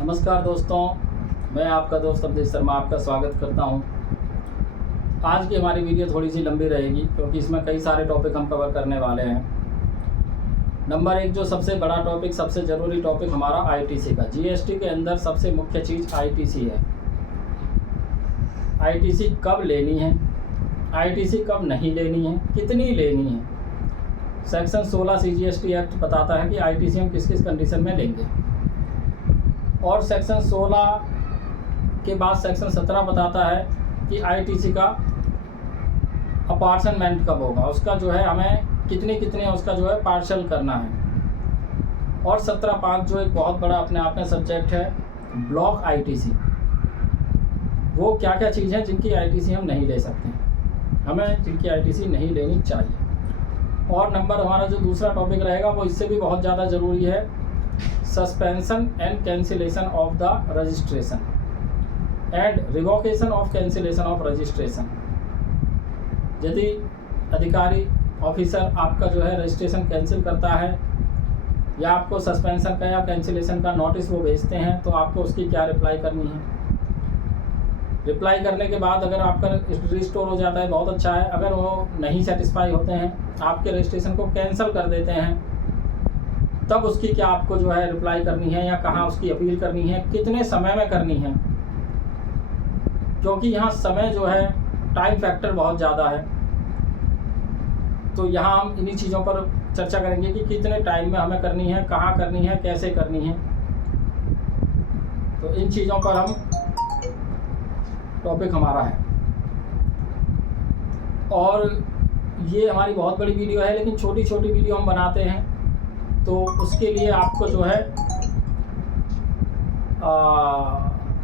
नमस्कार दोस्तों, मैं आपका दोस्त अवधेश शर्मा आपका स्वागत करता हूं। आज की हमारी वीडियो थोड़ी सी लंबी रहेगी क्योंकि इसमें कई सारे टॉपिक हम कवर करने वाले हैं। नंबर एक, जो सबसे बड़ा टॉपिक, सबसे ज़रूरी टॉपिक हमारा आईटीसी का। जीएसटी के अंदर सबसे मुख्य चीज़ आईटीसी है। आईटीसी कब लेनी है, आईटीसी कब नहीं लेनी है, कितनी लेनी है। सेक्शन 16 सीजीएसटी एक्ट बताता है कि आईटीसी हम किस किस कंडीशन में लेंगे, और सेक्शन 16 के बाद सेक्शन 17 बताता है कि आईटीसी का अपार्टमेंट कब होगा, उसका जो है हमें कितने उसका जो है पार्शल करना है। और 17.5 जो एक बहुत बड़ा अपने आप में सब्जेक्ट है, ब्लॉक आईटीसी। वो क्या क्या चीज़ हैं जिनकी आईटीसी हम नहीं ले सकते, हमें जिनकी आईटीसी नहीं लेनी चाहिए। और नंबर हमारा जो दूसरा टॉपिक रहेगा वो इससे भी बहुत ज़्यादा ज़रूरी है, suspension and cancellation of the registration and revocation of cancellation of registration. यदि अधिकारी ऑफिसर आपका जो है रजिस्ट्रेशन कैंसिल करता है या आपको सस्पेंशन का या कैंसिलेशन का नोटिस वो भेजते हैं, तो आपको उसकी क्या रिप्लाई करनी है। रिप्लाई करने के बाद अगर आपका रिस्टोर हो जाता है बहुत अच्छा है, अगर वो नहीं सेटिस्फाई होते हैं, आपके रजिस्ट्रेशन को कैंसिल कर देते हैं, तब उसकी क्या आपको जो है रिप्लाई करनी है या कहाँ उसकी अपील करनी है, कितने समय में करनी है। क्योंकि यहाँ समय जो है टाइम फैक्टर बहुत ज़्यादा है, तो यहाँ हम इन्हीं चीज़ों पर चर्चा करेंगे कि कितने टाइम में हमें करनी है, कहाँ करनी है, कैसे करनी है। तो इन चीज़ों पर हम टॉपिक हमारा है, और ये हमारी बहुत बड़ी वीडियो है, लेकिन छोटी छोटी वीडियो हम बनाते हैं, तो उसके लिए आपको जो है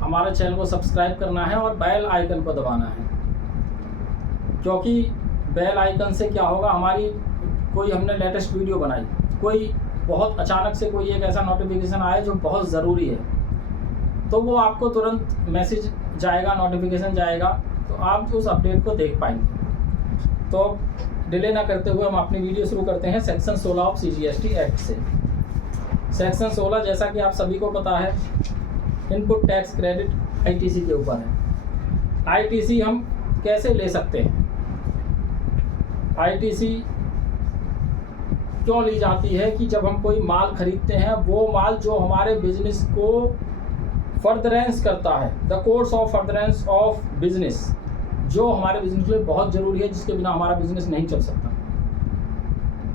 हमारे चैनल को सब्सक्राइब करना है और बेल आइकन को दबाना है। क्योंकि बेल आइकन से क्या होगा, हमारी कोई हमने लेटेस्ट वीडियो बनाई, कोई बहुत अचानक से कोई एक ऐसा नोटिफिकेशन आए जो बहुत ज़रूरी है, तो वो आपको तुरंत मैसेज जाएगा, नोटिफिकेशन जाएगा, तो आप उस अपडेट को देख पाएंगे। तो डिले ना करते हुए हम अपनी वीडियो शुरू करते हैं सेक्शन 16 ऑफ सीजीएसटी एक्ट से। सेक्शन 16 जैसा कि आप सभी को पता है, इनपुट टैक्स क्रेडिट आईटीसी के ऊपर है। आईटीसी हम कैसे ले सकते हैं, आईटीसी क्यों ली जाती है कि जब हम कोई माल खरीदते हैं, वो माल जो हमारे बिजनेस को फर्दरेंस करता है, the course of furtherance of business, जो हमारे बिजनेस के लिए बहुत ज़रूरी है, जिसके बिना हमारा बिजनेस नहीं चल सकता,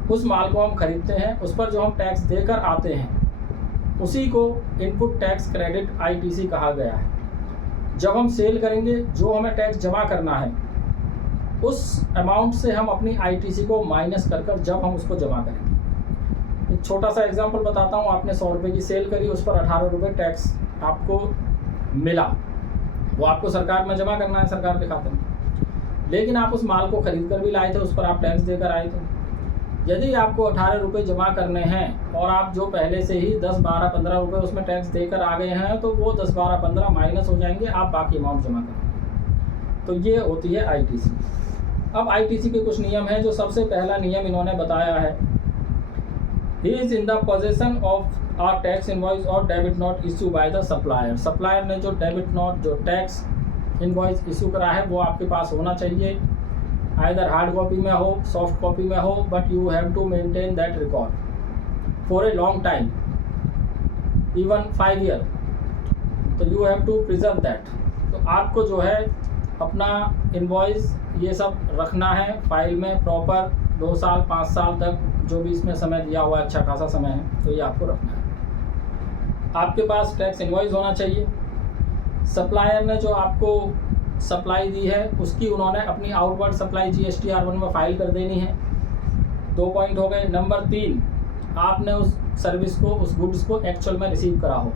उस माल को हम खरीदते हैं, उस पर जो हम टैक्स देकर आते हैं, उसी को इनपुट टैक्स क्रेडिट आईटीसी कहा गया है। जब हम सेल करेंगे, जो हमें टैक्स जमा करना है, उस अमाउंट से हम अपनी आईटीसी को माइनस कर जब हम उसको जमा करेंगे। एक छोटा सा एग्जांपल बताता हूँ। आपने 100 रुपये की सेल करी, उस पर 18 रुपये टैक्स आपको मिला, वो आपको सरकार में जमा करना है, सरकार के खाते में। लेकिन आप उस माल को खरीद कर भी लाए थे, उस पर आप टैक्स देकर आए थे। यदि आपको 18 रुपये जमा करने हैं और आप जो पहले से ही 10, 12, 15 रुपये उसमें टैक्स देकर आ गए हैं, तो वो 10, 12, 15 माइनस हो जाएंगे, आप बाकी अमाउंट जमा करेंगे। तो ये होती है आईटीसी। अब आईटीसी के कुछ नियम हैं। जो सबसे पहला नियम इन्होंने बताया है, he is in the possession of a tax invoice और debit note issue by the supplier. Supplier ने जो डेबिट नोट, जो टैक्स इनवॉइस इशू करा है, वो आपके पास होना चाहिए। आइदर हार्ड कॉपी में हो, सॉफ्ट कॉपी में हो, but you have to maintain that record for a long time, even 5 year. तो you have to preserve that. तो आपको जो है अपना इनवॉइस ये सब रखना है फाइल में प्रॉपर, 2 साल 5 साल तक, जो भी इसमें समय दिया हुआ है, अच्छा खासा समय है, तो ये आपको रखना है। आपके पास टैक्स इनवॉइस होना चाहिए। सप्लायर ने जो आपको सप्लाई दी है, उसकी उन्होंने अपनी आउटवर्ड सप्लाई GSTR1 में फाइल कर देनी है। 2 पॉइंट हो गए। नंबर 3, आपने उस सर्विस को, उस गुड्स को एक्चुअल में रिसीव करा हो।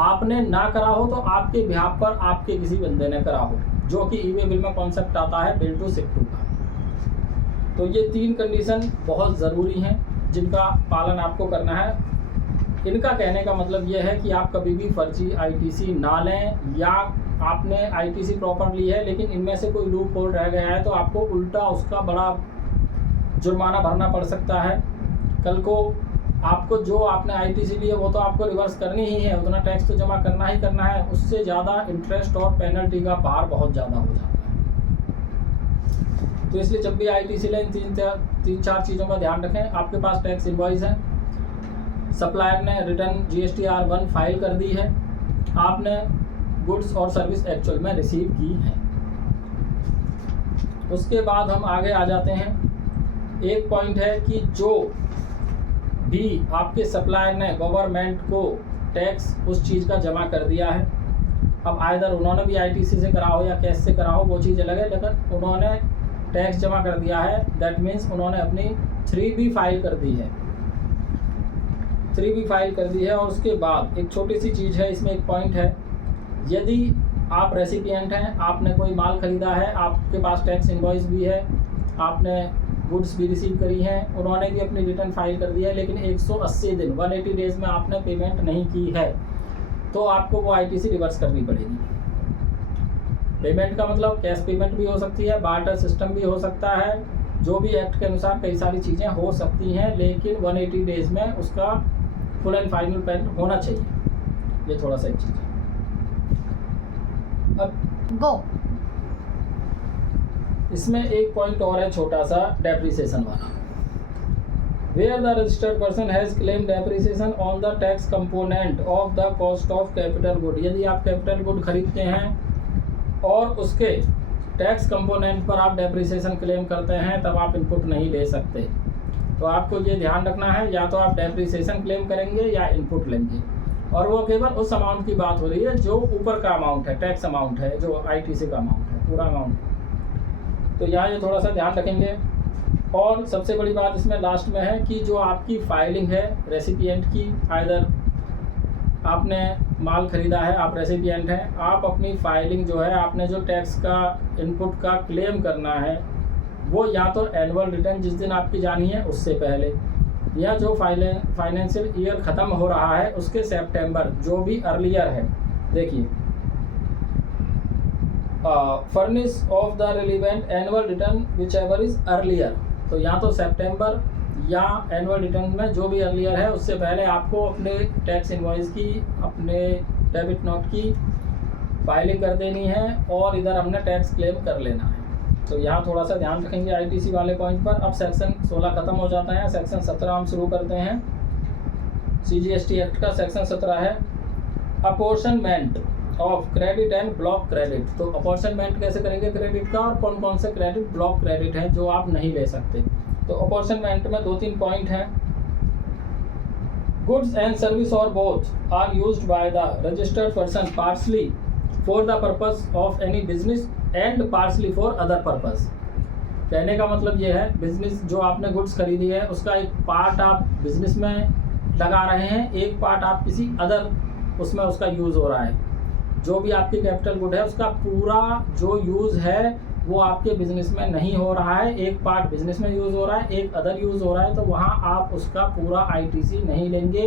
आपने ना करा हो तो आपके बिहाफ पर आपके किसी बंदे ने करा हो, जो कि ई-वे बिल में कॉन्सेप्ट आता है बिल टू शिप टू का। तो ये 3 कंडीशन बहुत ज़रूरी हैं, जिनका पालन आपको करना है। इनका कहने का मतलब ये है कि आप कभी भी फर्जी आईटीसी ना लें, या आपने आईटीसी प्रॉपर ली है लेकिन इनमें से कोई लूप होल रह गया है, तो आपको उल्टा उसका बड़ा जुर्माना भरना पड़ सकता है। कल को आपको जो आपने आईटीसी ली है वो तो आपको रिवर्स करनी ही है, उतना टैक्स तो जमा करना ही करना है, उससे ज़्यादा इंटरेस्ट और पेनल्टी का भार बहुत ज़्यादा हो जाता है। तो इसलिए जब भी आईटीसी लें तीन चार चीज़ों का ध्यान रखें। आपके पास टैक्स इनवॉइस है, सप्लायर ने रिटर्न GST R1 फाइल कर दी है, आपने गुड्स और सर्विस एक्चुअल में रिसीव की है। उसके बाद हम आगे आ जाते हैं। एक पॉइंट है कि जो भी आपके सप्लायर ने गवर्नमेंट को टैक्स उस चीज़ का जमा कर दिया है, अब आइदर उन्होंने भी आईटीसी से करा हो या कैश से करा हो वो चीज़ अलग है, लेकिन उन्होंने टैक्स जमा कर दिया है, दैट मीन्स उन्होंने अपनी 3B फाइल कर दी है, 3B फाइल कर दी है। और उसके बाद एक छोटी सी चीज़ है, इसमें एक पॉइंट है, यदि आप रेसिपिएंट हैं, आपने कोई माल ख़रीदा है, आपके पास टैक्स इनवॉइस भी है, आपने गुड्स भी रिसीव करी हैं, उन्होंने भी अपनी रिटर्न फाइल कर दी है, लेकिन 180 दिन 180 डेज़ में आपने पेमेंट नहीं की है, तो आपको वो आईटीसी रिवर्स करनी पड़ेगी। पेमेंट का मतलब कैश पेमेंट भी हो सकती है, बार्टर सिस्टम भी हो सकता है, जो भी एक्ट के अनुसार कई सारी चीज़ें हो सकती हैं, लेकिन 180 डेज़ में उसका फुल एंड फाइनल पेमेंट होना चाहिए। ये थोड़ा सा एक चीज़ है। अब गो इसमें एक पॉइंट और है छोटा सा, डेप्रिसिएशन वाला। Where the registered person has claim depreciation on the tax component of the cost of capital good. यदि आप कैपिटल गुड खरीदते हैं और उसके टैक्स कंपोनेंट पर आप डेप्रिसिएशन क्लेम करते हैं, तब आप इनपुट नहीं ले सकते। तो आपको ये ध्यान रखना है, या तो आप डेप्रिसिएशन क्लेम करेंगे या इनपुट लेंगे, और वो केवल उस अमाउंट की बात हो रही है जो ऊपर का अमाउंट है, टैक्स अमाउंट है, जो आईटीसी का अमाउंट है, पूरा अमाउंट। तो यहाँ ये थोड़ा सा ध्यान रखेंगे। और सबसे बड़ी बात इसमें लास्ट में है कि जो आपकी फाइलिंग है रेसिपिएंट की, आइदर आपने माल खरीदा है, आप रेसिपिएंट हैं, आप अपनी फाइलिंग जो है, आपने जो टैक्स का इनपुट का क्लेम करना है, वो या तो एनुअल रिटर्न जिस दिन आपकी जानी है उससे पहले, या जो फाइनेंशियल ईयर ख़त्म हो रहा है उसके सितंबर, जो भी अर्लियर है। देखिए, furnish of the relevant annual return which ever is earlier, तो या तो सितंबर या एनुअल रिटर्न में जो भी अर्लियर है उससे पहले आपको अपने टैक्स इनवॉइस की, अपने डेबिट नोट की फाइलिंग कर देनी है, और इधर हमने टैक्स क्लेम कर लेना है। तो यहाँ थोड़ा सा ध्यान रखेंगे आईटीसी वाले पॉइंट पर। अब सेक्शन 16 ख़त्म हो जाता है, सेक्शन 17 हम शुरू करते हैं। CGST एक्ट का सेक्शन 17 है apportionment of credit and block credit. तो अपॉर्शनमेंट कैसे करेंगे क्रेडिट का, और कौन कौन से क्रेडिट ब्लॉक क्रेडिट हैं जो आप नहीं ले सकते। तो अपॉर्शनमेंट में 2-3 पॉइंट हैं। गुड्स एंड सर्विस और both are used by the registered person partly for the purpose of any business and partly for other purpose. कहने का मतलब ये है, बिजनेस जो आपने गुड्स खरीदी है उसका एक पार्ट आप बिजनेस में लगा रहे हैं, एक पार्ट आप किसी अदर उसमें उसका यूज़ हो रहा है। जो भी आपकी कैपिटल गुड है उसका पूरा जो यूज़ है वो आपके बिजनेस में नहीं हो रहा है, एक पार्ट बिजनेस में यूज़ हो रहा है, एक अदर यूज़ हो रहा है, तो वहाँ आप उसका पूरा आईटीसी नहीं लेंगे,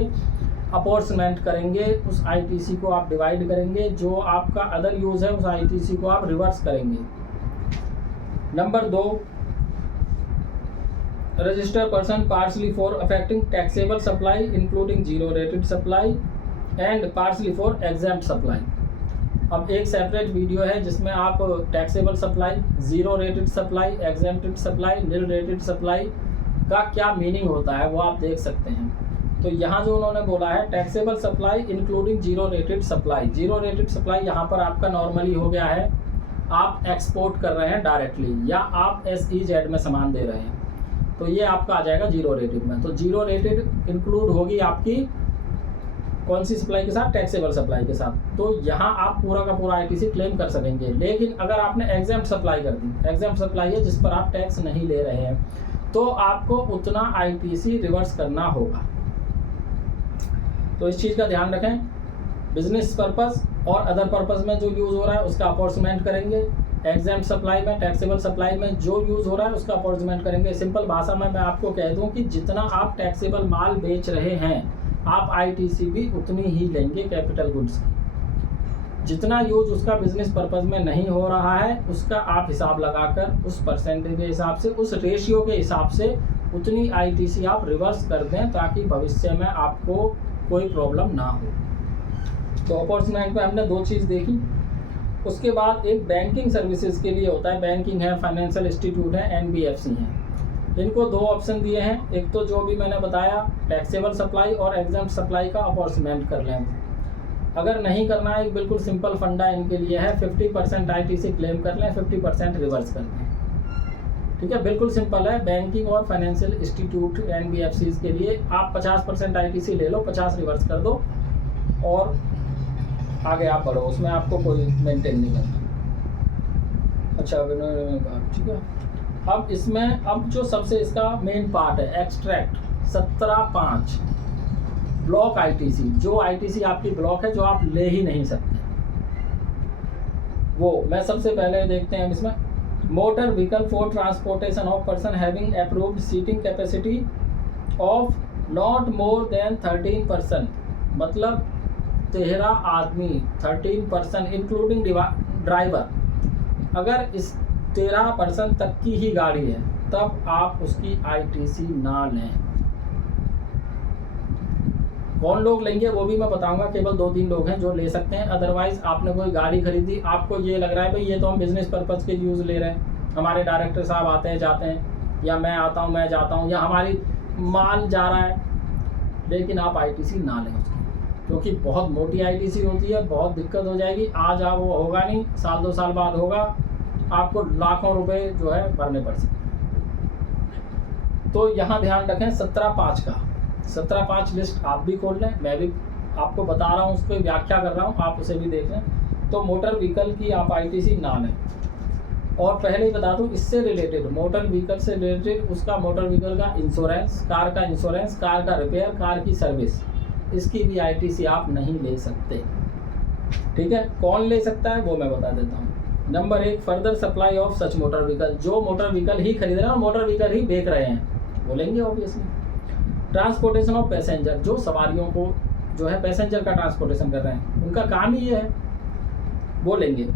अपॉर्शनमेंट करेंगे, उस आईटीसी को आप डिवाइड करेंगे, जो आपका अदर यूज़ है उस आईटीसी को आप रिवर्स करेंगे। Number 2, registered person partly for affecting taxable supply including zero rated supply and partly for exempt supply. अब एक सेपरेट वीडियो है जिसमें आप taxable supply, zero rated supply, exempted supply, nil rated supply का क्या मीनिंग होता है वो आप देख सकते हैं। तो यहाँ जो उन्होंने बोला है taxable supply including zero rated supply, zero rated supply यहाँ पर आपका नॉर्मली हो गया है आप एक्सपोर्ट कर रहे हैं डायरेक्टली, या आप SEZ में सामान दे रहे हैं, तो ये आपका आ जाएगा जीरो रेटेड में। तो जीरो रेटेड इंक्लूड होगी आपकी कौन सी सप्लाई के साथ, टैक्सेबल सप्लाई के साथ, तो यहाँ आप पूरा का पूरा आईटीसी क्लेम कर सकेंगे। लेकिन अगर आपने एग्जेम्प्ट सप्लाई कर दी, एग्जेम्प्ट सप्लाई है जिस पर आप टैक्स नहीं ले रहे हैं, तो आपको उतना आईटीसी रिवर्स करना होगा। तो इस चीज़ का ध्यान रखें, बिजनेस पर्पस और अदर पर्पस में जो यूज़ हो रहा है उसका अपॉर्चमेंट करेंगे, एग्जेम्प्ट सप्लाई में, टैक्सेबल सप्लाई में जो यूज़ हो रहा है उसका अपॉर्चमेंट करेंगे। सिंपल भाषा में मैं आपको कह दूं कि जितना आप टैक्सेबल माल बेच रहे हैं आप आईटीसी भी उतनी ही लेंगे कैपिटल गुड्स की। जितना यूज उसका बिजनेस पर्पस में नहीं हो रहा है उसका आप हिसाब लगाकर उस परसेंटेज के हिसाब से, उस रेशियो के हिसाब से उतनी आईटीसी आप रिवर्स कर दें ताकि भविष्य में आपको कोई प्रॉब्लम ना हो। तो अपॉर्चुनिटी पे हमने 2 चीज़ देखी। उसके बाद एक बैंकिंग सर्विसेज के लिए होता है, बैंकिंग है, फाइनेंशियल इंस्टीट्यूट है, एनबीएफसी हैं। इनको 2 ऑप्शन दिए हैं, एक तो जो भी मैंने बताया टैक्सेबल सप्लाई और एग्जाम्प्ट सप्लाई का अपॉर्चुनिटी कर लें। अगर नहीं करना है, एक बिल्कुल सिंपल फंडा इनके लिए है, 50% आईटीसी क्लेम कर लें, 50% रिवर्स कर लें। ठीक है, बिल्कुल सिंपल है। बैंकिंग और फाइनेंशियल इंस्टीट्यूट एनबीएफसीज के लिए आप 50% आईटीसी ले लो, 50 रिवर्स कर दो और आगे आप बढ़ो, उसमें आपको कोई मेंटेन नहीं करना। अच्छा, ठीक है। अब इसमें अब जो सबसे इसका मेन पार्ट है एक्सट्रैक्ट 17(5) ब्लॉक आईटीसी, जो आईटीसी आपकी ब्लॉक है, जो आप ले ही नहीं सकते, वो मैं सबसे पहले देखते हैं। इसमें motor vehicle for transportation of person having approved seating capacity of not more than 13%, मतलब 13 आदमी, 13% इंक्लूडिंग ड्राइवर। अगर इस 13% तक की ही गाड़ी है तब आप उसकी आईटीसी ना लें। कौन लोग लेंगे वो भी मैं बताऊंगा, केवल 2-3 लोग हैं जो ले सकते हैं। अदरवाइज आपने कोई गाड़ी खरीदी, आपको ये लग रहा है भाई ये तो हम बिजनेस पर्पज़ के यूज़ ले रहे हैं, हमारे डायरेक्टर साहब आते हैं जाते हैं, या मैं आता हूँ मैं जाता हूँ, या हमारी माल जा रहा है, लेकिन आप आईटीसी ना लें उसकी, क्योंकि बहुत मोटी आईटीसी होती है, बहुत दिक्कत हो जाएगी। आज आप वो होगा नहीं, साल 2 साल बाद होगा, आपको लाखों रुपए जो है भरने पड़ सकते हैं। तो यहाँ ध्यान रखें 17(5) का, 17(5) लिस्ट आप भी खोल लें, मैं भी आपको बता रहा हूँ, उसको व्याख्या कर रहा हूँ, आप उसे भी देख लें। तो मोटर व्हीकल की आप आईटीसी ना लें। और पहले ही बता दूँ, इससे रिलेटेड मोटर व्हीकल से रिलेटेड उसका मोटर व्हीकल का इंश्योरेंस, कार का इंश्योरेंस, कार का रिपेयर, कार की सर्विस, इसकी भी आईटीसी आप नहीं ले सकते। ठीक है, कौन ले सकता है वो मैं बता देता हूँ। Number 1, further supply of such motor vehicle, जो मोटर व्हीकल ही खरीद रहे हैं और मोटर व्हीकल ही बेच रहे हैं वो लेंगे ऑब्वियसली। ट्रांसपोर्टेशन ऑफ पैसेंजर, जो सवारियों को जो है पैसेंजर का ट्रांसपोर्टेशन कर रहे हैं, उनका काम ही ये है, वो लेंगे।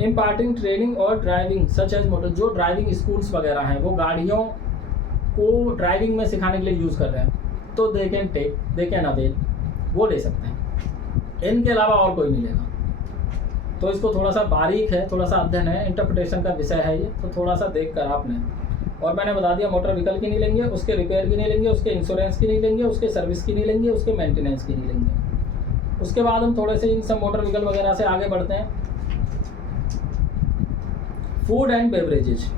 इम्पार्टिंग ट्रेनिंग और ड्राइविंग सच एज मोटर, जो ड्राइविंग स्कूल्स वगैरह हैं, वो गाड़ियों को ड्राइविंग में सिखाने के लिए यूज़ कर रहे हैं, तो they can take, they can avail, वो ले सकते हैं। इनके अलावा और कोई नहीं लेगा। तो इसको थोड़ा सा बारीक है, थोड़ा सा अध्ययन है, इंटरप्रिटेशन का विषय है ये, तो थोड़ा सा देख कर आपने। और मैंने बता दिया मोटर व्हीकल की नहीं लेंगे, उसके रिपेयर की नहीं लेंगे, उसके इंश्योरेंस की नहीं लेंगे, उसके सर्विस की नहीं लेंगे, उसके मेंटेनेंस की नहीं लेंगे। उसके बाद हम थोड़े से इन सब मोटर व्हीकल वगैरह से आगे बढ़ते हैं। Food and beverages,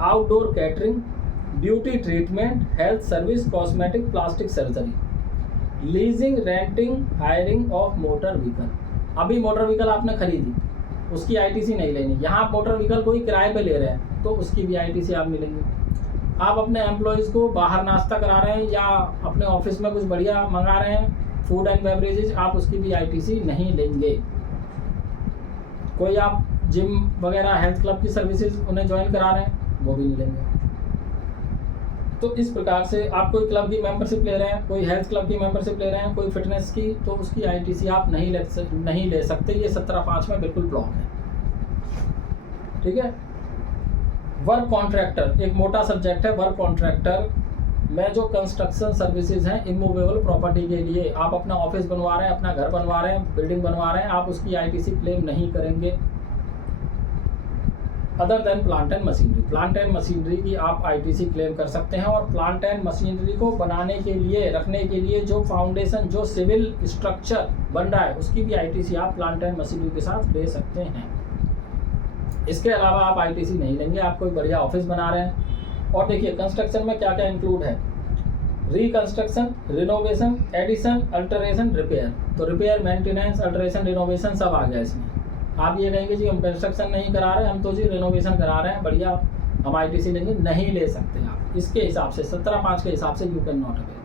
outdoor catering, beauty treatment, health service, cosmetic, plastic surgery, leasing, renting, hiring of motor vehicle. अभी मोटर व्हीकल आपने खरीदी, उसकी आईटीसी नहीं लेनी। यहाँ आप मोटर व्हीकल कोई किराए पे ले रहे हैं तो उसकी भी आईटीसी आप मिलेंगी। आप अपने एम्प्लॉयज़ को बाहर नाश्ता करा रहे हैं या अपने ऑफिस में कुछ बढ़िया मंगा रहे हैं, फूड एंड बेवरेजेज, आप उसकी भी आईटीसी नहीं लेंगे। कोई आप जिम वगैरह, हेल्थ क्लब की सर्विसेज उन्हें ज्वाइन करा रहे हैं, वो भी नहीं लेंगे। तो इस प्रकार से आप कोई क्लब की मेंबरशिप ले रहे हैं, कोई हेल्थ क्लब की मेंबरशिप ले रहे हैं, कोई फिटनेस की, तो उसकी आईटीसी आप नहीं ले सकते। ये 17(5) में बिल्कुल ब्लॉक है। ठीक है। वर्क कॉन्ट्रैक्टर एक मोटा सब्जेक्ट है। वर्क कॉन्ट्रैक्टर में जो कंस्ट्रक्शन सर्विसेज हैं इमूवेबल प्रॉपर्टी के लिए, आप अपना ऑफिस बनवा रहे हैं, अपना घर बनवा रहे हैं, बिल्डिंग बनवा रहे हैं, आप उसकी आईटीसी क्लेम नहीं करेंगे। Other than plant and machinery, plant and machinery की आप आईटीसी क्लेम कर सकते हैं। और प्लांट एंड मशीनरी को बनाने के लिए, रखने के लिए जो फाउंडेशन, जो सिविल स्ट्रक्चर बन रहा है, उसकी भी आईटीसी आप प्लांट एंड मशीनरी के साथ ले सकते हैं। इसके अलावा आप आईटीसी नहीं लेंगे। आप कोई बढ़िया ऑफिस बना रहे हैं, और देखिए कंस्ट्रक्शन में क्या क्या इंक्लूड है, reconstruction, renovation, addition, alteration, repair. तो रिपेयर, मेंटेनेंस, अल्टरेशन, रिनोवेशन सब आ गया इसमें। आप ये कहेंगे जी हम कंस्ट्रक्शन नहीं करा रहे, हम तो जी रिनोवेशन करा रहे हैं, बढ़िया, हम आईटीसी लेंगे, नहीं ले सकते आप। इसके हिसाब से 17(5) के हिसाब से यू कैन नॉट अवेल।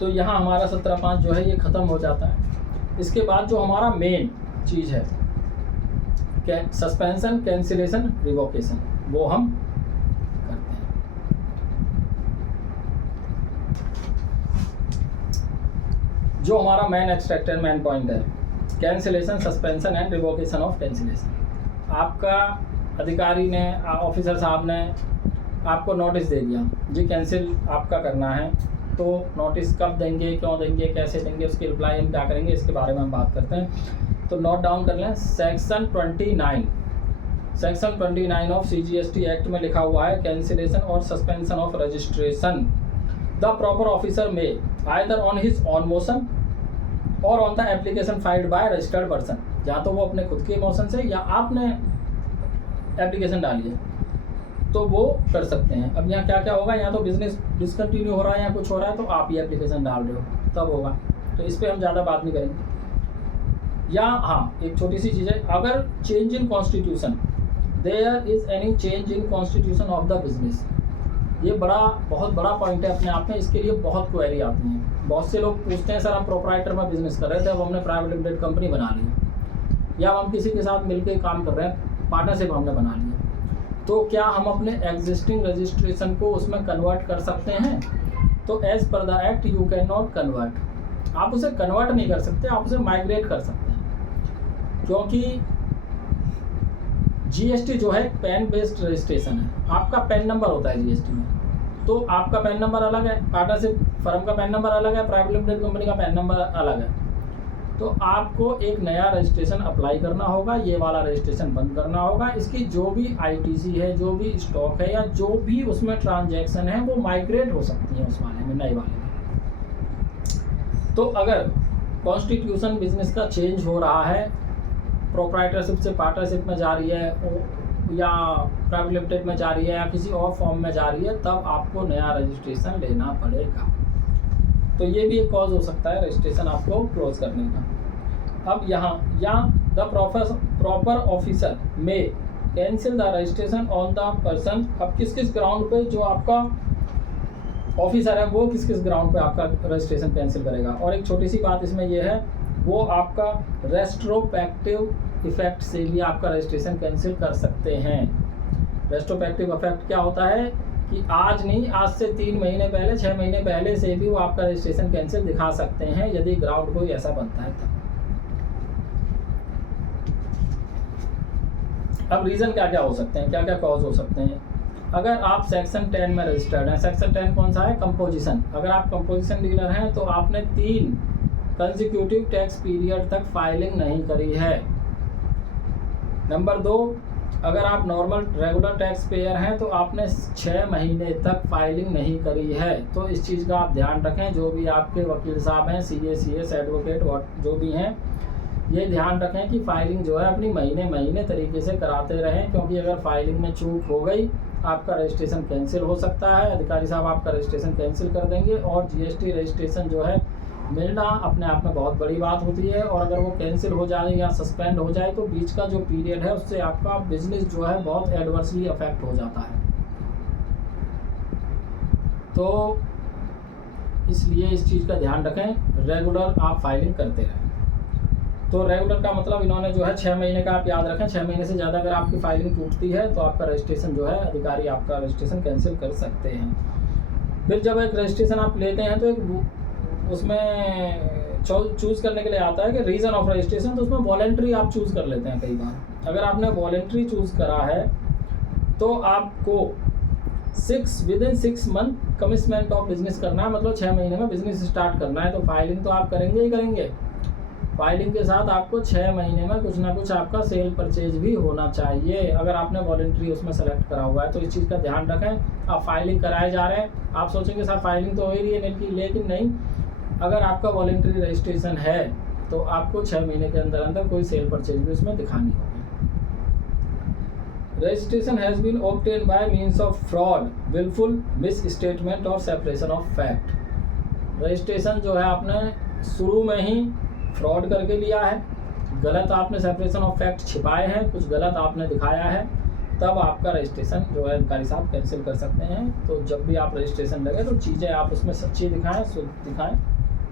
तो यहाँ हमारा 17(5) जो है ये ख़त्म हो जाता है। इसके बाद जो हमारा मेन चीज़ है, सस्पेंशन, कैंसिलेशन, रिवोकेशन, वो हम करते हैं। जो हमारा मेन एक्सट्रैक्टर मेन पॉइंट है, cancellation, suspension and revocation of cancellation. आपका अधिकारी ने, ऑफिसर साहब ने आपको नोटिस दे दिया जी कैंसिल आपका करना है, तो नोटिस कब देंगे, क्यों देंगे, कैसे देंगे, उसकी रिप्लाई हम क्या करेंगे, इसके बारे में हम बात करते हैं। तो नोट डाउन कर लें, सेक्शन 29 ऑफ CGST एक्ट में लिखा हुआ है कैंसिलेशन और suspension of registration the proper officer में either on his own motion और on the application filed by registered person, या तो वो अपने खुद के मोशन से या आपने एप्लीकेशन डाली है तो वो कर सकते हैं। अब यहाँ क्या क्या होगा, यहाँ तो बिजनेस डिसकंटिन्यू हो रहा है या कुछ हो रहा है तो आप ही एप्लीकेशन डाल रहे हो तब होगा, तो इस पर हम ज़्यादा बात नहीं करेंगे। या हाँ, एक छोटी सी चीज़ है, अगर change in constitution, there is any change in constitution of the business, ये बहुत बड़ा पॉइंट है अपने आप में, इसके लिए बहुत क्वेरी आती हैं। बहुत से लोग पूछते हैं सर हम प्रोपराइटर में बिजनेस कर रहे थे, अब हमने प्राइवेट लिमिटेड कंपनी बना ली, या हम किसी के साथ मिलकर काम कर रहे हैं, पार्टनरशिप हमने बना ली, तो क्या हम अपने एग्जिस्टिंग रजिस्ट्रेशन को उसमें कन्वर्ट कर सकते हैं? तो as per the act you can not convert, आप उसे कन्वर्ट नहीं कर सकते, आप उसे माइग्रेट कर सकते हैं, क्योंकि GST जो है पैन बेस्ड रजिस्ट्रेशन है, आपका पैन नंबर होता है GST में, तो आपका पैन नंबर अलग है, पार्टनरशिप फर्म का पैन नंबर अलग है, प्राइवेट लिमिटेड कंपनी का पैन नंबर अलग है, तो आपको एक नया रजिस्ट्रेशन अप्लाई करना होगा, ये वाला रजिस्ट्रेशन बंद करना होगा, इसकी जो भी ITC है, जो भी स्टॉक है या जो भी उसमें ट्रांजैक्शन है वो माइग्रेट हो सकती है उस वाले में, नए वाले में। तो अगर कॉन्स्टिट्यूशन बिजनेस का चेंज हो रहा है, प्रोप्राइटरशिप से पार्टनरशिप में जा रही है या प्राइवेट लिमिटेड में जा रही है या किसी और फॉर्म में जा रही है, तब आपको नया रजिस्ट्रेशन लेना पड़ेगा। तो ये भी एक कॉज हो सकता है रजिस्ट्रेशन आपको क्लोज करने का। अब यहाँ या द प्रॉपर ऑफिसर में cancel the registration on the person, अब किस किस ग्राउंड पे जो आपका ऑफिसर है वो किस किस ग्राउंड पे आपका रजिस्ट्रेशन कैंसिल करेगा। और एक छोटी सी बात इसमें यह है, वो आपका रेस्ट्रोपैक्टिव इफेक्ट से भी आपका रजिस्ट्रेशन कैंसिल कर सकते हैं। रेस्ट्रोपैक्टिव इफेक्ट क्या होता है कि आज नहीं, आज से 3 महीने पहले, 6 महीने पहले से भी वो आपका रजिस्ट्रेशन कैंसिल दिखा सकते हैं यदि ग्राउंड कोई ऐसा बनता है तब। अब रीज़न क्या क्या हो सकते हैं, क्या क्या कॉज हो सकते हैं। अगर आप सेक्शन 10 में रजिस्टर्ड हैं, सेक्शन 10 कौन सा है, कंपोजिशन, अगर आप कंपोजिशन डीलर हैं तो आपने 3 कंसेक्यूटिव टैक्स पीरियड तक फाइलिंग नहीं करी है। नंबर 2, अगर आप नॉर्मल रेगुलर टैक्स पेयर हैं तो आपने 6 महीने तक फाइलिंग नहीं करी है। तो इस चीज़ का आप ध्यान रखें, जो भी आपके वकील साहब हैं, CS एडवोकेट जो भी हैं, ये ध्यान रखें कि फाइलिंग जो है अपनी महीने तरीके से कराते रहें, क्योंकि अगर फाइलिंग में चूक हो गई आपका रजिस्ट्रेशन कैंसिल हो सकता है, अधिकारी साहब आपका रजिस्ट्रेशन कैंसिल कर देंगे। और GST रजिस्ट्रेशन जो है मिलना अपने आप में बहुत बड़ी बात होती है, और अगर वो कैंसिल हो जाए या सस्पेंड हो जाए तो बीच का जो पीरियड है उससे आपका बिजनेस जो है बहुत एडवर्सली अफेक्ट हो जाता है। तो इसलिए इस चीज़ का ध्यान रखें, रेगुलर आप फाइलिंग करते रहें। तो रेगुलर का मतलब इन्होंने जो है 6 महीने का आप याद रखें, 6 महीने से ज़्यादा अगर आपकी फाइलिंग टूटती है तो आपका रजिस्ट्रेशन जो है अधिकारी आपका रजिस्ट्रेशन कैंसिल कर सकते हैं। फिर जब एक रजिस्ट्रेशन आप लेते हैं तो एक उसमें चूज़ करने के लिए आता है कि रीज़न ऑफ रजिस्ट्रेशन, तो उसमें वॉलेंट्री आप चूज़ कर लेते हैं कई बार। अगर आपने वॉलेंट्री चूज़ करा है तो आपको within 6 month commitment of business करना है, मतलब 6 महीने में बिजनेस स्टार्ट करना है। तो फाइलिंग तो आप करेंगे ही करेंगे, फाइलिंग के साथ आपको 6 महीने में कुछ ना कुछ आपका सेल परचेज भी होना चाहिए, अगर आपने वॉलेंट्री उसमें सेलेक्ट करा हुआ है। तो इस चीज़ का ध्यान रखें। आप फाइलिंग कराए जा रहे हैं, आप सोचेंगे सर फाइलिंग तो हो ही रही है, लेकिन नहीं, अगर आपका वॉलेंट्री रजिस्ट्रेशन है तो आपको 6 महीने के अंदर अंदर कोई सेल परचेज भी उसमें दिखानी होगी। Registration has been obtained by means of fraud, wilful misstatement और सेपरेशन ऑफ फैक्ट। रजिस्ट्रेशन जो है आपने शुरू में ही फ्रॉड करके लिया है, गलत आपने सेपरेशन ऑफ फैक्ट छिपाए हैं, कुछ गलत आपने दिखाया है, तब आपका रजिस्ट्रेशन जो है अधिकारी साहब कैंसिल कर सकते हैं। तो जब भी आप रजिस्ट्रेशन लगे तो चीज़ें आप उसमें सच्ची दिखाएं, शुद्ध दिखाएं,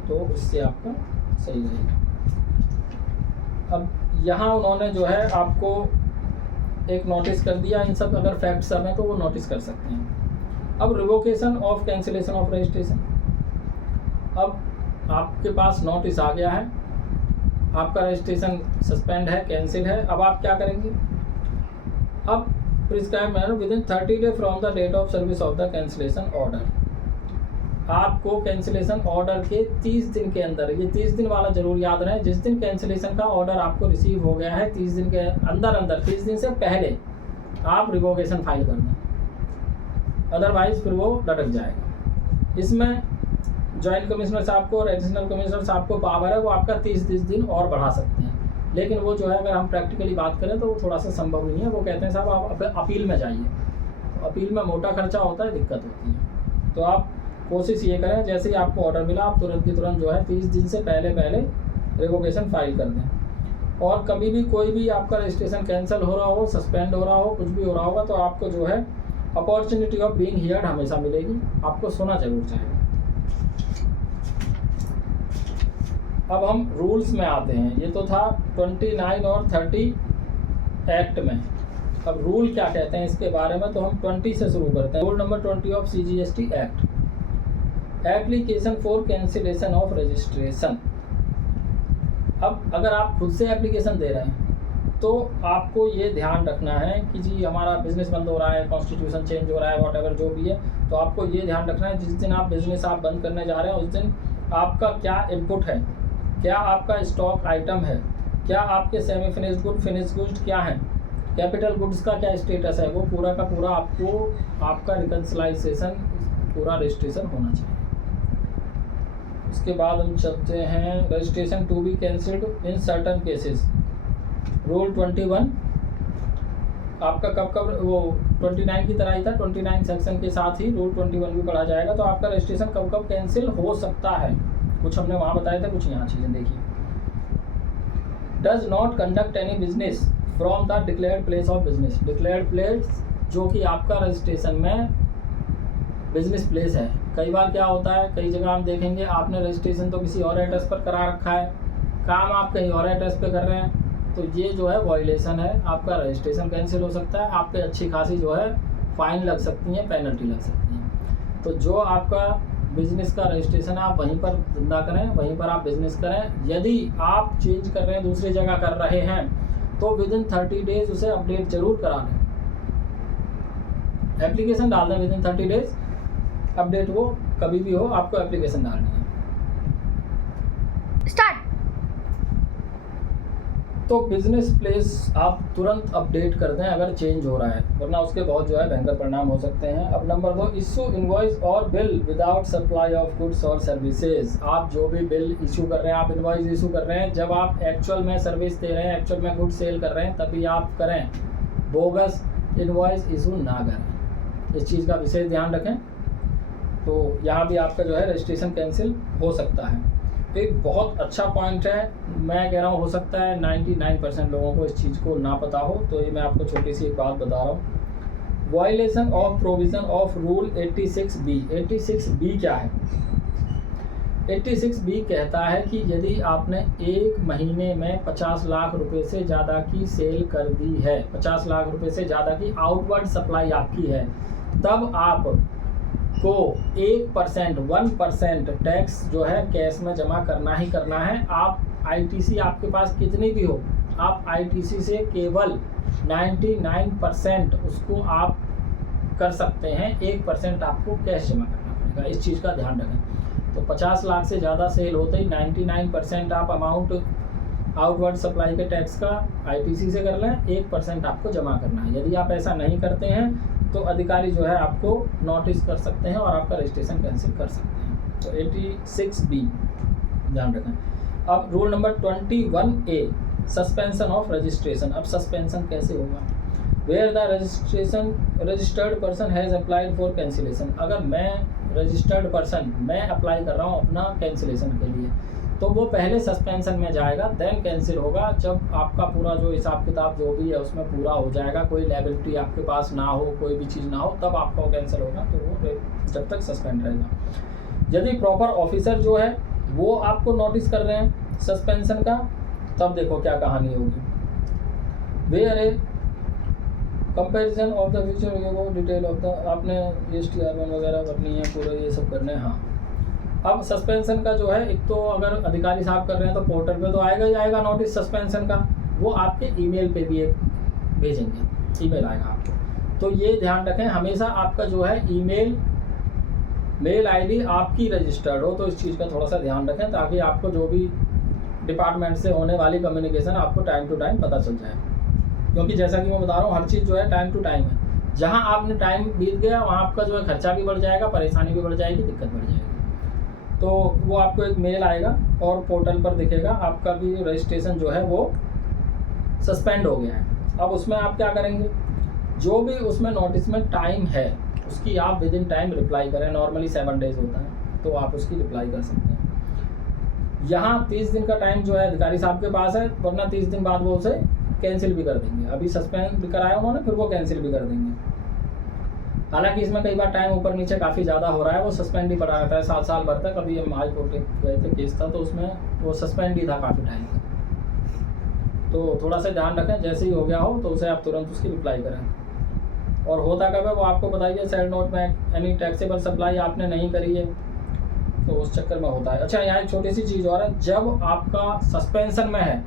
तो उससे आपका सही रहेगा। अब यहाँ उन्होंने जो है आपको एक नोटिस कर दिया, इन सब अगर फैक्ट्स सब हैं तो वो नोटिस कर सकते हैं। अब revocation of cancellation of registration, अब आपके पास नोटिस आ गया है, आपका रजिस्ट्रेशन सस्पेंड है, कैंसिल है, अब आप क्या करेंगे। अब prescribe manner within 30 day from the date of service of the cancellation order. आपको कैंसिलेशन ऑर्डर के 30 दिन के अंदर, ये 30 दिन वाला जरूर याद रहे, जिस दिन कैंसिलेशन का ऑर्डर आपको रिसीव हो गया है 30 दिन के अंदर 30 दिन से पहले आप रिवोकेशन फाइल कर दें, अदरवाइज फिर वो लटक जाएगा। इसमें जॉइंट कमिश्नर साहब को और एडिशनल कमिश्नर साहब को पावर है, वो आपका 30 दिन और बढ़ा सकते हैं, लेकिन वो जो है अगर हम प्रैक्टिकली बात करें तो वो थोड़ा सा संभव नहीं है। वो कहते हैं साहब आप अपील में जाइए, अपील में मोटा खर्चा होता है, दिक्कत होती है। तो आप कोशिश ये करें जैसे ही आपको ऑर्डर मिला आप तुरंत की तुरंत जो है 30 दिन से पहले रिवोकेशन फाइल कर दें। और कभी भी कोई भी आपका रजिस्ट्रेशन कैंसिल हो रहा हो, सस्पेंड हो रहा हो, कुछ भी हो रहा होगा, तो आपको जो है अपॉर्चुनिटी ऑफ बीइंग हियर्ड हमेशा मिलेगी, आपको सुना जरूर चाहिए। अब हम रूल्स में आते हैं। ये तो था 29 और 30 एक्ट में। अब रूल क्या कहते हैं इसके बारे में, तो हम 20 से शुरू करते हैं। Rule number 20 of CGST act, application for cancellation of registration. अब अगर आप खुद से एप्लीकेशन दे रहे हैं तो आपको ये ध्यान रखना है कि जी हमारा बिजनेस बंद हो रहा है, कॉन्स्टिट्यूशन चेंज हो रहा है, वॉट जो भी है, तो आपको ये ध्यान रखना है जिस दिन आप बिजनेस आप बंद करने जा रहे हैं उस दिन आपका क्या इनपुट है, क्या आपका स्टॉक आइटम है, क्या आपके semi finished good, finished goods क्या हैं, कैपिटल गुड्स का क्या स्टेटस है, वो पूरा का पूरा आपको आपका रिकन्सिलाइजेशन पूरा रजिस्ट्रेशन होना चाहिए। उसके बाद हम चलते हैं registration to be cancelled in certain cases. Rule 21 आपका कब वो 29 की तरह ही था, 29 सेक्शन के साथ ही रूल 21 भी पढ़ा जाएगा। तो आपका रजिस्ट्रेशन कब कैंसिल हो सकता है, कुछ हमने वहाँ बताए थे, कुछ यहाँ चीज़ें देखिए। Does not conduct any business from the declared place of business. Declared place जो कि आपका रजिस्ट्रेशन में बिजनेस प्लेस है। कई बार क्या होता है, कई जगह हम देखेंगे आपने रजिस्ट्रेशन तो किसी और एड्रेस पर करा रखा है, काम आप कहीं और एड्रेस पे कर रहे हैं, तो ये जो है वॉयलेशन है, आपका रजिस्ट्रेशन कैंसिल हो सकता है, आप पे अच्छी खासी जो है फाइन लग सकती है, पेनल्टी लग सकती है। तो जो आपका बिजनेस का रजिस्ट्रेशन आप वहीं पर धंधा करें, वहीं पर आप बिजनेस करें। यदि आप चेंज कर रहे हैं, दूसरी जगह कर रहे हैं, तो विदिन 30 डेज उसे अपडेट जरूर करा लें, एप्लीकेशन डाल दें विदिन 30 डेज। अपडेट वो कभी भी हो, आपको एप्लीकेशन डालनी है। स्टार्ट। तो बिजनेस प्लेस आप तुरंत अपडेट कर दें अगर चेंज हो रहा है, वरना उसके बहुत जो है भयंकर परिणाम हो सकते हैं। अब नंबर 2, इशू इनवॉइस और bill without supply of goods और सर्विसेज। आप जो भी बिल इशू कर रहे हैं, आप इनवॉइस इशू कर रहे हैं, जब आप एक्चुअल में सर्विस दे रहे हैं, एक्चुअल में गुड सेल कर रहे हैं, तभी आप करें, बोगस इनवॉइस इशू ना करें। इस चीज़ का विशेष ध्यान रखें। तो यहाँ भी आपका जो है रजिस्ट्रेशन कैंसिल हो सकता है। एक बहुत अच्छा पॉइंट है, मैं कह रहा हूँ हो सकता है 99% लोगों को इस चीज़ को ना पता हो, तो ये मैं आपको छोटी सी एक बात बता रहा हूँ। Violation of provision of rule 86B। 86B क्या है? 86B कहता है कि यदि आपने एक महीने में 50 लाख रुपए से ज़्यादा की सेल कर दी है, 50 लाख रुपए से ज़्यादा की आउटवर्ड सप्लाई आपकी है, तब आप को 1% टैक्स जो है कैश में जमा करना ही करना है। आप ITC आपके पास कितनी भी हो, आप ITC से केवल 99% उसको आप कर सकते हैं, 1% आपको कैश जमा करना पड़ेगा। इस चीज़ का ध्यान रखें। तो 50 लाख से ज़्यादा सेल होते ही 99% आप अमाउंट आउटवर्ड सप्लाई के टैक्स का ITC से कर लें, 1% आपको जमा करना है। यदि आप ऐसा नहीं करते हैं तो अधिकारी जो है आपको नोटिस कर सकते हैं और आपका रजिस्ट्रेशन कैंसिल कर सकते हैं। तो 86B ध्यान रखें। अब rule number 21A, suspension of registration. अब सस्पेंशन कैसे होगा? Where the registered person has applied for cancellation. अगर मैं रजिस्टर्ड पर्सन मैं अप्लाई कर रहा हूँ अपना कैंसिलेशन के लिए, तो वो पहले सस्पेंशन में जाएगा, देन कैंसिल होगा। जब आपका पूरा जो हिसाब किताब जो भी है उसमें पूरा हो जाएगा, कोई लायबिलिटी आपके पास ना हो, कोई भी चीज़ ना हो, तब आपका कैंसिल होगा। तो वो जब तक सस्पेंड रहेगा। यदि प्रॉपर ऑफिसर जो है वो आपको नोटिस कर रहे हैं सस्पेंशन का, तब देखो क्या कहानी होगी। Where a comparison of the future detail of the, आपने GST-R1 वगैरह भरनी है, पूरे ये सब करने हैं। हाँ, अब सस्पेंशन का जो है, एक तो अगर अधिकारी साहब कर रहे हैं तो पोर्टल पे तो आएगा ही आएगा नोटिस सस्पेंशन का, वो आपके ईमेल पे भी एक भेजेंगे, ईमेल आएगा आपको। तो ये ध्यान रखें, हमेशा आपका जो है ईमेल मेल आईडी आपकी रजिस्टर्ड हो, तो इस चीज़ का थोड़ा सा ध्यान रखें ताकि आपको जो भी डिपार्टमेंट से होने वाली कम्युनिकेशन आपको टाइम टू टाइम पता चल जाए। क्योंकि जैसा कि मैं बता रहा हूँ, हर चीज़ जो है टाइम टू टाइम है। जहाँ आपने टाइम बीत गया वहाँ आपका जो है खर्चा भी बढ़ जाएगा, परेशानी भी बढ़ जाएगी, दिक्कत बढ़ जाएगी। तो वो आपको एक मेल आएगा और पोर्टल पर दिखेगा आपका भी रजिस्ट्रेशन जो है वो सस्पेंड हो गया है। अब उसमें आप क्या करेंगे, जो भी उसमें नोटिस में टाइम है उसकी आप विद इन टाइम रिप्लाई करें। नॉर्मली 7 डेज़ होता है, तो आप उसकी रिप्लाई कर सकते हैं। यहाँ 30 दिन का टाइम जो है अधिकारी साहब के पास है, वरना 30 दिन बाद वो उसे कैंसिल भी कर देंगे। अभी सस्पेंड भी कराया उन्होंने, फिर वो कैंसिल भी कर देंगे। हालांकि इसमें कई बार टाइम ऊपर नीचे काफ़ी ज़्यादा हो रहा है, वो सस्पेंड ही पड़ा रहता है 7 साल भर तक। अभी हम हाई कोर्ट गए थे, केस था, तो उसमें वो सस्पेंड ही था काफ़ी टाइम तक। तो थोड़ा सा ध्यान रखें, जैसे ही हो गया हो तो उसे आप तुरंत उसकी रिप्लाई करें। और होता कब है वो आपको बताइए। सेल नोट में एनी टैक्सेबल सप्लाई आपने नहीं करी है तो उस चक्कर में होता है। अच्छा, यहाँ एक छोटी सी चीज़ और है, जब आपका सस्पेंशन में है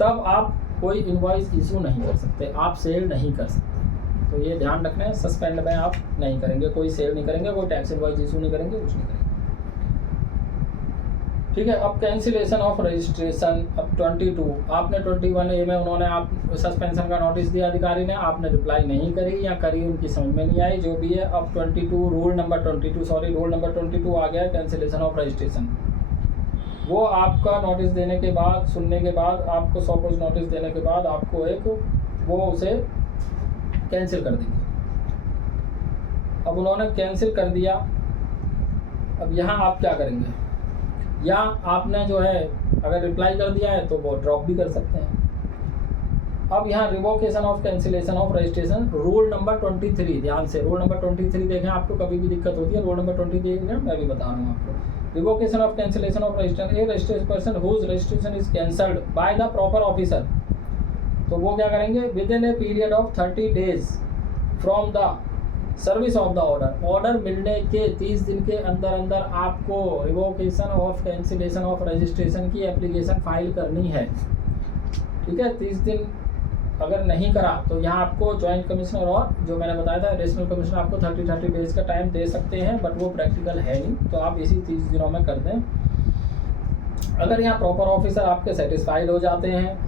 तब आप कोई इनवॉइस इशू नहीं कर सकते, आप सेल नहीं कर सकते। तो ये ध्यान रखना है, सस्पेंड में आप नहीं करेंगे, कोई सेल नहीं करेंगे, कोई टैक्स इनवॉइस इशू नहीं करेंगे, कुछ नहीं करेंगे। ठीक है। अब कैंसिलेशन ऑफ रजिस्ट्रेशन, अब 22 आपने 21A में उन्होंने आप सस्पेंशन का नोटिस दिया अधिकारी ने, आपने रिप्लाई नहीं करी या करी उनकी समझ में नहीं आई, जो भी है। अब 22 रूल नंबर 22 आ गया है, कैंसिलेशन ऑफ रजिस्ट्रेशन। वो आपका नोटिस देने के बाद, सुनने के बाद, आपको 100 पेज नोटिस देने के बाद आपको एक वो उसे कैंसिल कर देंगे। अब उन्होंने कैंसिल कर दिया, अब यहाँ आप क्या करेंगे, या आपने जो है अगर रिप्लाई कर दिया है तो वो ड्रॉप भी कर सकते हैं। अब यहाँ revocation of cancellation of registration rule number 23, ध्यान से रूल नंबर 23 देखें, आपको कभी भी दिक्कत होती है रूल नंबर 23 मैं भी बता रहा हूँ आपको। Revocation of cancellation of registration, a registered person whose registration is cancelled by the proper officer, तो वो क्या करेंगे, within a period of 30 days from the service of the order मिलने के 30 दिन के अंदर अंदर आपको revocation of cancellation of registration की एप्लीकेशन फाइल करनी है। ठीक है, 30 दिन अगर नहीं करा तो यहाँ आपको जॉइंट कमिश्नर और जो मैंने बताया था एडिशनल कमिश्नर आपको 30 डेज का टाइम दे सकते हैं, बट वो प्रैक्टिकल है नहीं, तो आप इसी 30 दिनों में कर दें। अगर यहाँ प्रॉपर ऑफिसर आपके सेटिस्फाइड हो जाते हैं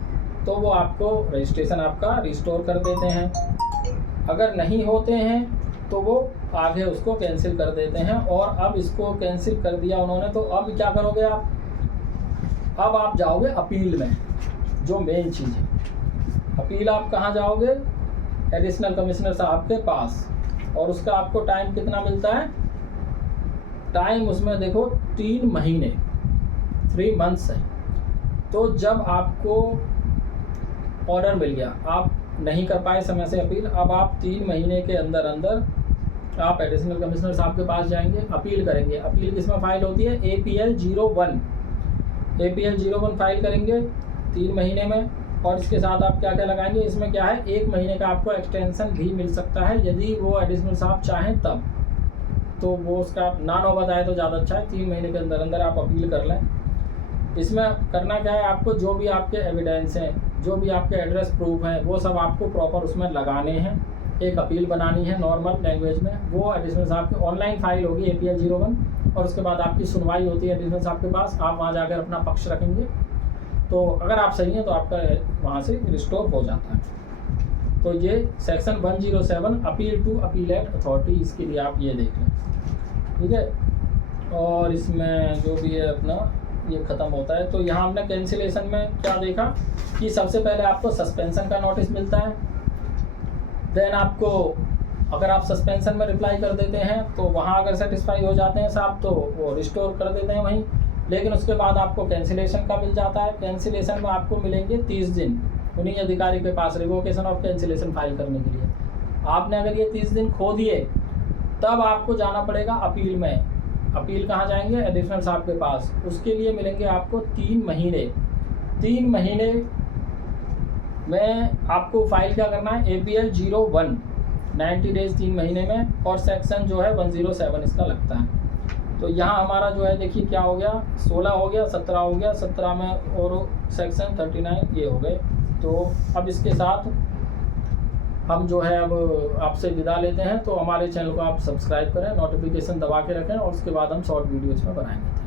तो वो आपको रजिस्ट्रेशन आपका रिस्टोर कर देते हैं। अगर नहीं होते हैं तो वो आगे उसको कैंसिल कर देते हैं। और अब इसको कैंसिल कर दिया उन्होंने, तो अब क्या करोगे आप, अब आप जाओगे अपील में, जो मेन चीज़ है। अपील आप कहाँ जाओगे, एडिशनल कमिश्नर साहब के पास, और उसका आपको टाइम कितना मिलता है, टाइम उसमें देखो 3 महीने 3 मंथ्स है। तो जब आपको ऑर्डर मिल गया, आप नहीं कर पाए समय से अपील, अब आप 3 महीने के अंदर अंदर आप एडिशनल कमिश्नर साहब के पास जाएंगे, अपील करेंगे। अपील किस में फाइल होती है, APL 01 फाइल करेंगे 3 महीने में। और इसके साथ आप क्या क्या लगाएंगे, इसमें क्या है, 1 महीने का आपको एक्सटेंशन भी मिल सकता है यदि वो एडिशनल साहब चाहें तब, तो वो उसका ना नौबत आए तो ज़्यादा अच्छा है। 3 महीने के अंदर अंदर आप अपील कर लें। इसमें करना क्या है, आपको जो भी आपके एविडेंस हैं, जो भी आपके एड्रेस प्रूफ हैं, वो सब आपको प्रॉपर उसमें लगाने हैं। एक अपील बनानी है नॉर्मल लैंग्वेज में, वो एडिशनल साहब की ऑनलाइन फाइल होगी APL 01, और उसके बाद आपकी सुनवाई होती है एडिशनल साहब के पास, आप वहाँ जाकर अपना पक्ष रखेंगे। तो अगर आप सही हैं तो आपका वहाँ से रिस्टोर हो जाता है। तो ये section 107 appeal to appellate authority, इसके लिए आप ये देख लें। ठीक है, और इसमें जो भी है अपना ये ख़त्म होता है। तो यहाँ हमने कैंसिलेशन में क्या देखा कि सबसे पहले आपको सस्पेंशन का नोटिस मिलता है, देन आपको अगर आप सस्पेंशन में रिप्लाई कर देते हैं तो वहाँ अगर सेटिस्फाई हो जाते हैं साहब तो वो रिस्टोर कर देते हैं वहीं। लेकिन उसके बाद आपको कैंसिलेशन का मिल जाता है। कैंसिलेशन में आपको मिलेंगे 30 दिन उन्हीं अधिकारी के पास रिवोकेशन ऑफ कैंसिलेशन फाइल करने के लिए। आपने अगर ये 30 दिन खो दिए तब आपको जाना पड़ेगा अपील में। अपील कहाँ जाएंगे, एडिशनल साहब के पास। उसके लिए मिलेंगे आपको 3 महीने। 3 महीने में आपको फाइल क्या करना है, APL 01 90 डेज 3 महीने में, और सेक्शन जो है 107 इसका लगता है। तो यहाँ हमारा जो है देखिए क्या हो गया, 16 हो गया, 17 हो गया, 17 में और सेक्शन 39 ये हो गए। तो अब इसके साथ हम जो है अब आपसे विदा लेते हैं। तो हमारे चैनल को आप सब्सक्राइब करें, नोटिफिकेशन दबा के रखें और उसके बाद हम शॉर्ट वीडियो इसमें बनाएंगे।